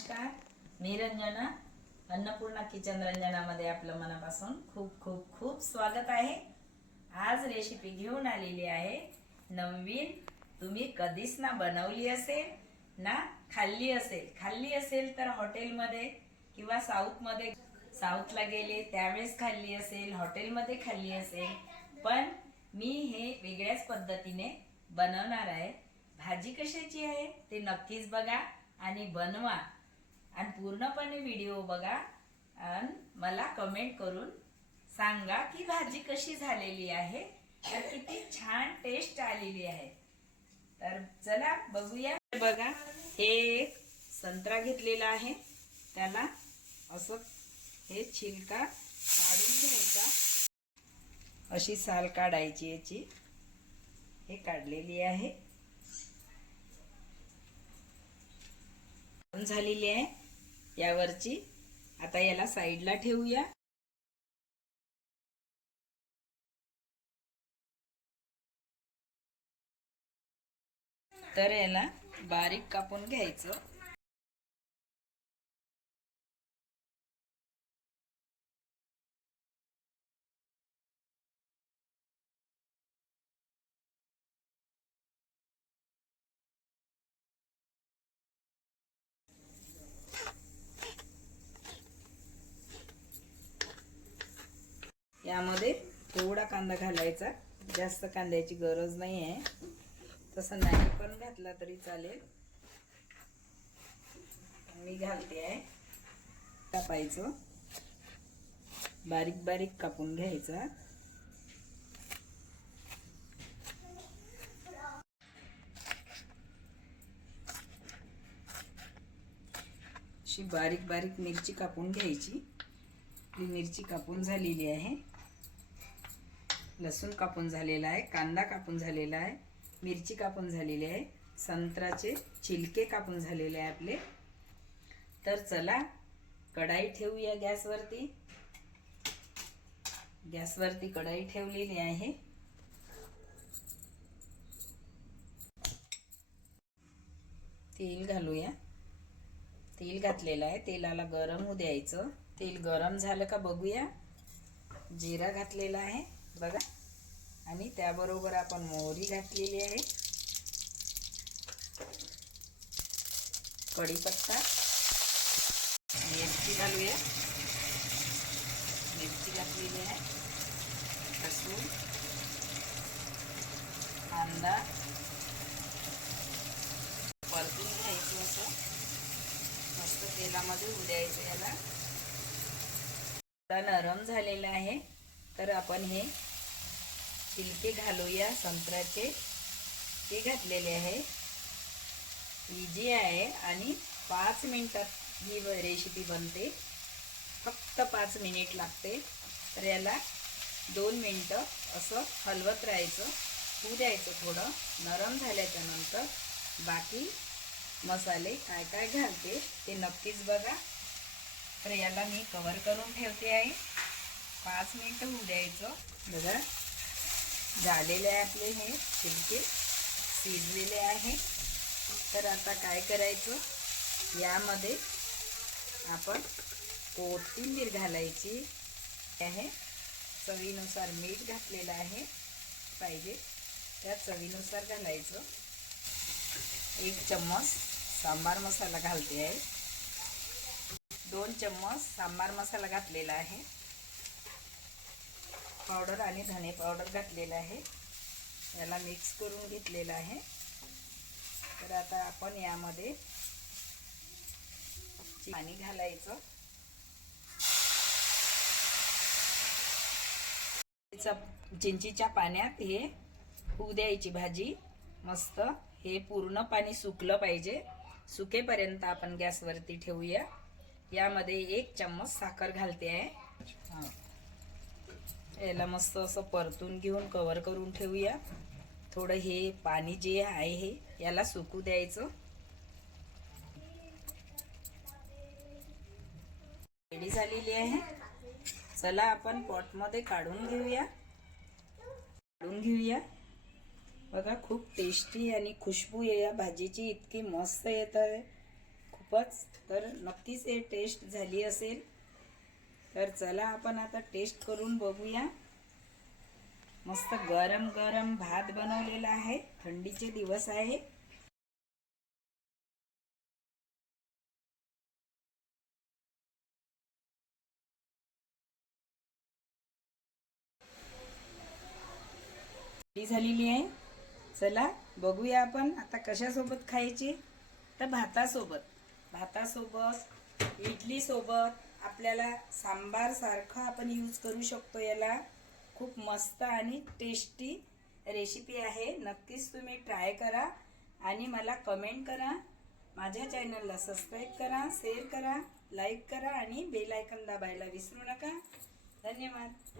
नमस्कार, मी रंजना. अन्नपूर्णा किचन रंजनामध्ये आपलं मनापासून खूप खूप खूप स्वागत आहे. आज रेसिपी घेऊन आलेली आहे नवीन. तुम्ही कधीच ना बनवली असेल ना खाल्ली असेल तर हॉटेलमध्ये किंवा साऊथला गेले त्यावेळेस खाल्ली असेल, हॉटेलमध्ये खाल्ली असेल. पण मी हे वेगळ्याच पद्धतीने बनवणार आहे. भाजी कशाची आहे ते नक्कीच बघा आणि बनवा आणि पूर्णपणे व्हिडिओ बघा आणि मला कमेंट करून सांगा की भाजी कशी झालेली आहे, तर किती छान टेस्ट आलेली आहे. तर चला बघूया. बघा, हे एक संत्रा घेतलेला आहे. त्याला असं हे छिलका काढून घ्यायचा. अशी साल काढायची याची. हे काढलेली आहे, झालेली आहे यावरची. आता याला साईडला ठेवूया. तर याला बारीक कापून घ्यायचं. यामध्ये थोडा कांदा घालायचा, जास्त कांद्याची गरज नाही आहे. तसं नाही पण घातला तरी चालेल. मी घालते आहे. कापायचं, बारीक बारीक कापून घ्यायचा. अशी बारीक बारीक मिरची कापून घ्यायची. ही मिरची कापून झालेली आहे. लसूण कापून झालेला आहे, कांदा कापून झालेला आहे, मिरची कापून झालेली आहे, संत्र्याचे छिलके कापून झालेले आहे आपले. तर चला कढाई ठेवूया गॅसवरती. कढाई ठेवलेली आहे. तेल घालूया. तेल घातलेलं आहे. तेलाला गरम होऊ द्यायचं. तेल गरम झालं का बघूया. जिरा घातलेला आहे बघा, आणि त्याबरोबर आपण मोहरी घातलेली आहे, कढीपत्ता, मिरची घालूया. मिरची घातलेली आहे, लसूण, कांदा परतून घ्यायचं. असं मस्त तेलामध्ये होऊ द्यायचं याला. नरम झालेला आहे. तर आपण हे छिलके घालूया संत्र्याचे. ते घातलेले आहे. इजी आहे आणि 5 मिनिटात ही रेसिपी बनते. फक्त 5 मिनिट लागते. तर याला 2 मिनिटं असं हलवत राहायचं, होऊ द्यायचं. थोडं नरम झाल्याच्या नंतर बाकी मसाले काय काय घालते ते नक्कीच बघा. तर याला मी कव्हर करून ठेवते आहे. 5 मिनिटं होऊ द्यायचं. बघा, झालेले आहे आपले हे छिलके, शिजलेले आहे. तर आता काय करायचं, यामध्ये आपण कोथिंबीर घालायची आहे. चवीनुसार मीठ घातलेलं आहे, पाहिजे त्या चवीनुसार घालायचं. 1 चम्मच सांबार मसाला घालते आहे. 2 चम्मच सांबार मसाला घातलेला आहे. पावडर आणि धने पावडर घातलेला आहे. याला मिक्स करून घेतलेला आहे. तर आता आपण यामध्ये पाणी घालायचं. चिंचीच्या पाण्यात हे होऊ द्यायची भाजी मस्त. हे पूर्ण पाणी सुकलं पाहिजे. सुकेपर्यंत आपण गॅसवरती ठेवूया. यामध्ये 1 चम्मच साखर घालते आहे. याला मस्त असं परतून घेऊन कव्हर करून ठेवूया. थोडं हे पाणी जे आहे हे याला सुकू द्यायचं. रेडी झालेली आहे. चला आपण पॉटमध्ये काढून घेऊया. बघा, खूप टेस्टी आणि खुशबू या भाजीची इतकी मस्त येत आहे. खूप खूपच. तर नक्कीच हे टेस्ट झाली असेल. तर चला आपण आता टेस्ट करून बघूया. मस्त गरम गरम भात बनवलेला आहे. थंडीचे दिवस आहे. झालेली आहे. चला बघूया आपण आता कशासोबत खायची. तर भातासोबत इडली सोबत आपल्याला सांबार सारखं आपण यूज करू शकतो. याला खूप मस्त आणि टेस्टी रेसिपी आहे. नक्कीच तुम्ही ट्राय करा आणि मला कमेंट करा. माझ्या चॅनलला सबस्क्राईब करा, शेअर करा, लाईक करा आणि बेल आयकॉन दाबायला विसरू नका. धन्यवाद.